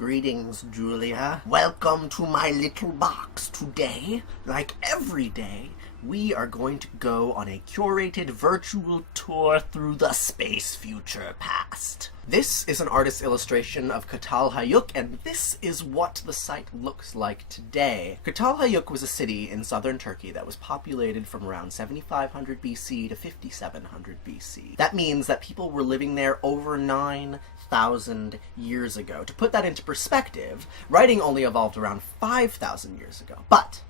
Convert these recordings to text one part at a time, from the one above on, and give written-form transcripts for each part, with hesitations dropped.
Greetings, Julia. Welcome to my little box. Today, like every day, we are going to go on a curated virtual tour through the space future past. This is an artist's illustration of Catal, Huyuk, and this is what the site looks like today. Catal Huyuk was a city in southern Turkey that was populated from around 7500 BC to 5700 BC. That means that people were living there over 9,000 years ago. To put that into perspective, writing only evolved around 5,000 years ago. But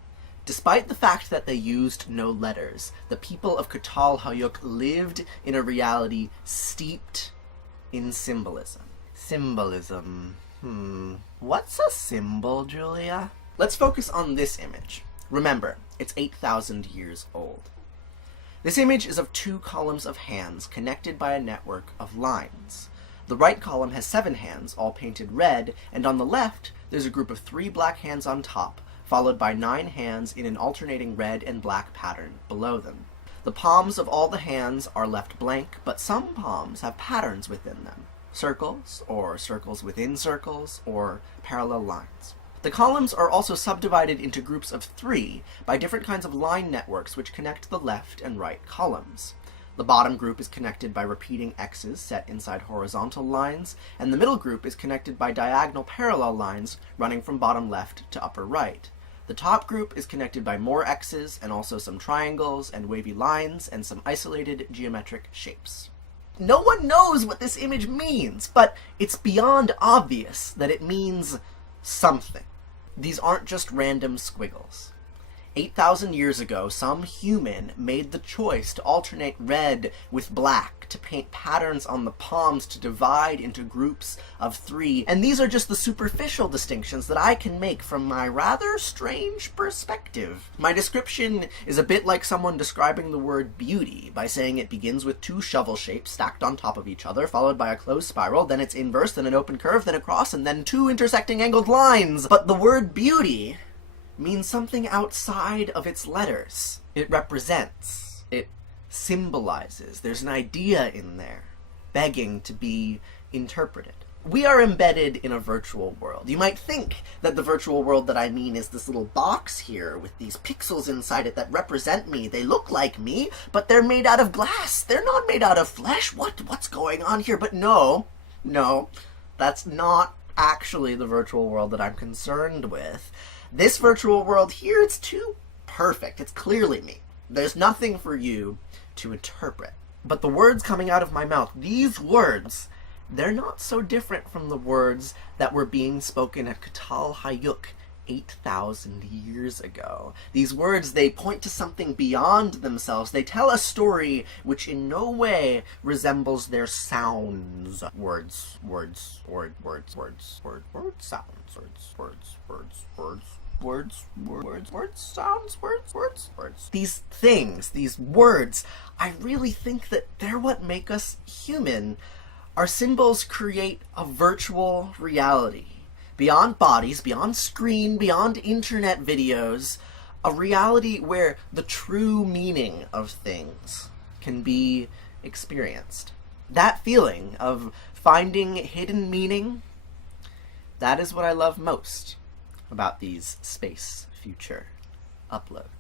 despite the fact that they used no letters, the people of Catal Huyuk lived in a reality steeped in symbolism. Symbolism. What's a symbol, Julia? Let's focus on this image. Remember, it's 8,000 years old. This image is of two columns of hands connected by a network of lines. The right column has 7 hands, all painted red, and on the left, there's a group of 3 black hands on top, followed by 9 hands in an alternating red and black pattern below them. The palms of all the hands are left blank, but some palms have patterns within them. Circles, or circles within circles, or parallel lines. The columns are also subdivided into groups of 3 by different kinds of line networks which connect the left and right columns. The bottom group is connected by repeating X's set inside horizontal lines, and the middle group is connected by diagonal parallel lines running from bottom left to upper right. The top group is connected by more X's and also some triangles and wavy lines and some isolated geometric shapes. No one knows what this image means, but it's beyond obvious that it means something. These aren't just random squiggles. 8,000 years ago, some human made the choice to alternate red with black, to paint patterns on the palms to divide into groups of 3, and these are just the superficial distinctions that I can make from my rather strange perspective. My description is a bit like someone describing the word beauty by saying it begins with 2 shovel shapes stacked on top of each other, followed by a closed spiral, then its inverse, then an open curve, then a cross, and then 2 intersecting angled lines. But the word beauty means something outside of its letters. It represents. It symbolizes. There's an idea in there, begging to be interpreted. We are embedded in a virtual world. You might think that the virtual world that I mean is this little box here with these pixels inside it that represent me. They look like me, but they're made out of glass. They're not made out of flesh. What's going on here? But no, that's not actually the virtual world that I'm concerned with. This virtual world here, it's too perfect. It's clearly me. There's nothing for you to interpret. But the words coming out of my mouth, these words, they're not so different from the words that were being spoken at Catal Huyuk 8,000 years ago. These words, they point to something beyond themselves. They tell a story which in no way resembles their sounds. Words, sounds. These things, these words, I really think that they're what make us human. Our symbols create a virtual reality. Beyond bodies, beyond screen, beyond internet videos, a reality where the true meaning of things can be experienced. That feeling of finding hidden meaning, that is what I love most about these space future uploads.